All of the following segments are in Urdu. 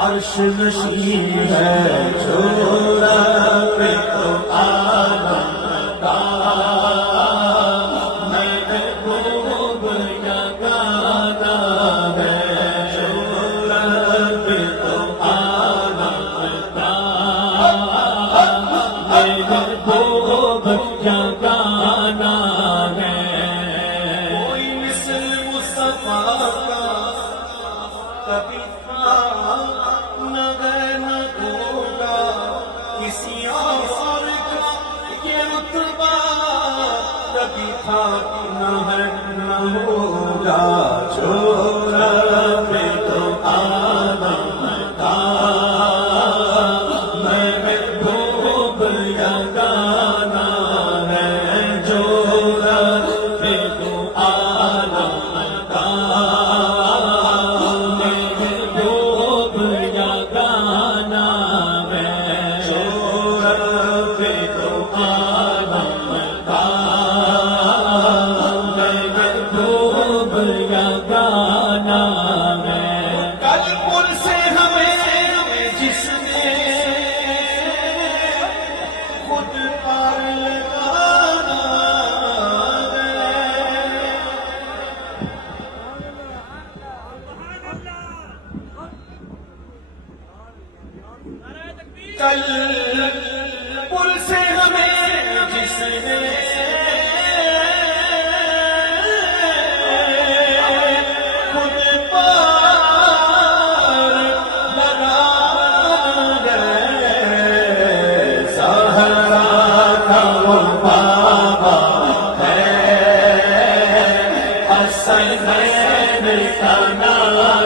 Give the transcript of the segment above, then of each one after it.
عرش نشین ہے جو رب تو عالم کا محبوب یگانہ ہے جو رب تو عالم کا محبوب یگانہ ہے کوئی مثل مصطفیٰ کا کبھی کسی اور کا یہ رتبہ کبھی تھا نہ ہے نہ ہوگا جو رب تو عالم کا محبوب یگانہ ہے جو رب تو عالم کا محبوب یگانہ کل پل سے ہمیں جس نے خود پار لگا گئے سہارا کا وہ بابا ہے حسنین کا نانا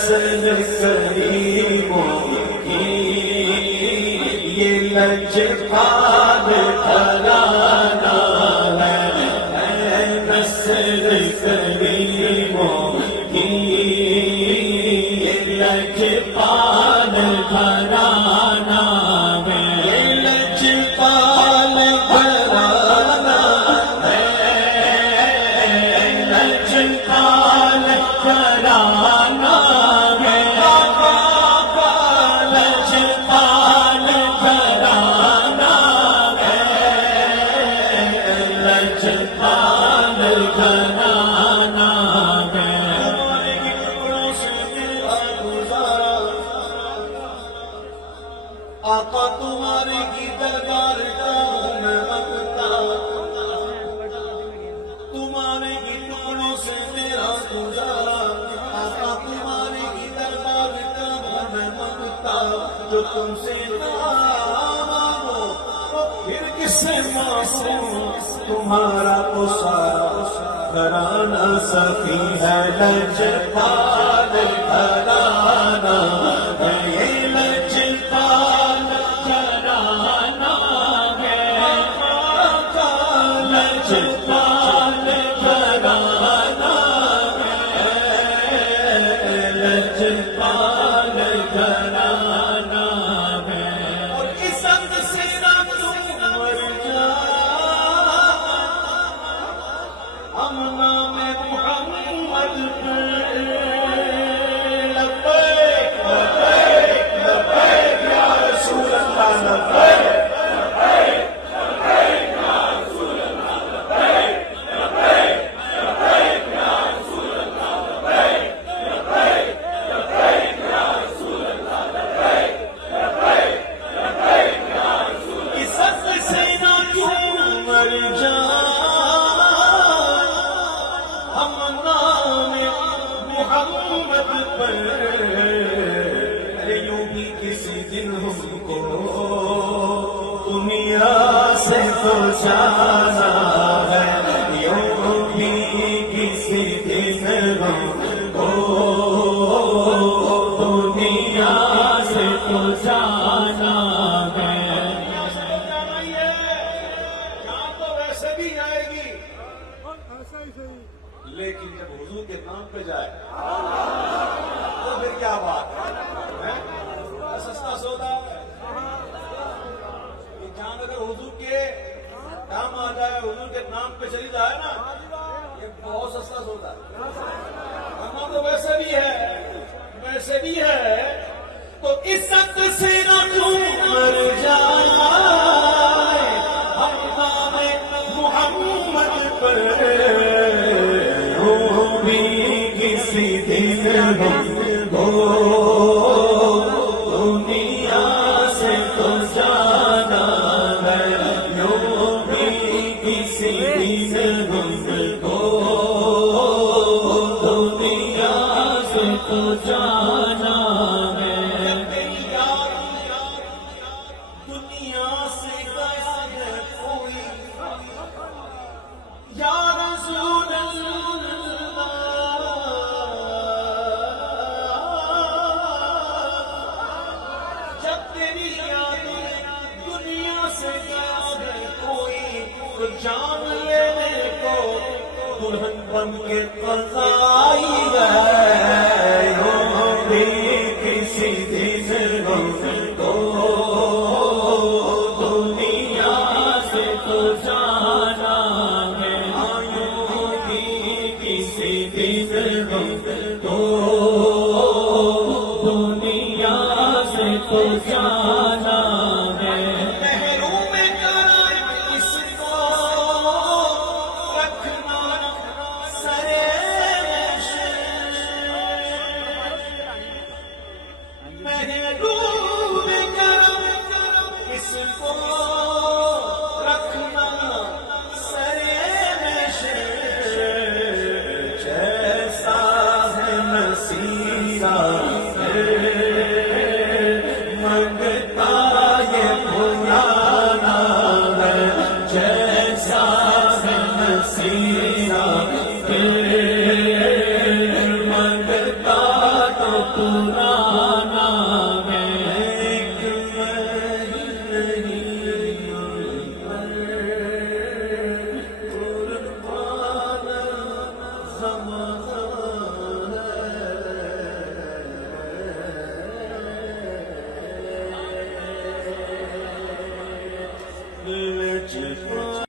نسل کریموں کی یہ لجپال گھرانہ ہے نسل کریموں کی یہ لجپال گھرانہ ہے آقا تمہارے کی دربار کا ہوں میں مانگتا، تمہارے کی ٹکڑوں سے میرا گزارا، آقا تمہارے کی دربار کا ہوں میں مانگتا، جو تم سے نہ مانگو تو پھر کس سے مانگو، تمہارا تو سارا گھرانہ سخی ہے، لجپال گھرانہ ہے، یہ لجپال گھرانہ ہے، لجپال گھرانہ ہے، لجپال گھرانہ ہے، اور عزت سے نہ تم مر جا، ہم نام محمد پر لبیک لبیک لبیک یا رسول اللہ، لبیک لبیک یا رسول اللہ، لبیک لبیک یا رسول اللہ، لبیک لبیک یا رسول اللہ، لبیک لبیک یا رسول اللہ، عزت سے نہ تم مر جا، ہم نام محمد پر، یوں بھی کسی دن ہم کو دنیا سے تو جانا ہے، یوں بھی کسی دن ہم کو دنیا سے تو جانا ہے، جان تو ویسے بھی جائے گی لیکن جب حضور کے نام پہ جائے تو پھر کیا بات ہے؟ سستا سودا ہے، یہ جان اگر حضور کے نام آ جائے، حضور کے نام پہ چلی جائے نا، یہ بہت سستا سودا ہے، ورنہ تو ویسے بھی ہے، ویسے بھی ہے، تو عزت سے نہ تم مر جائے، ہم نام محمد پر کسی دن ہم کو دنیا سے تو جانا ہے، یوں بھی کسی دن ہم کو دنیا سے تو جانا ہے، دنیا سے گیا ہے کوئی یا رسول اللہ، جب تیری یاد دنیا سے گیا ہے کوئی، تو جان لینے کو دلہن بن کے قضائی ہے، یوں بھی کسی دن ہم کو دنیا سے تو جانا ہے، یوں بھی کسی دن ہم کو دنیا سے تو جانا ہے، محروم کرم اس کو رکھنا سرے محروم کرم اس کو رکھنا سرے جیسا ہے نصیرہ منگتا یہ پرانا ہے، جیسا ہے نصیرہ منگتا تو پرانا ہے، ایک قربان زمانہ ہے،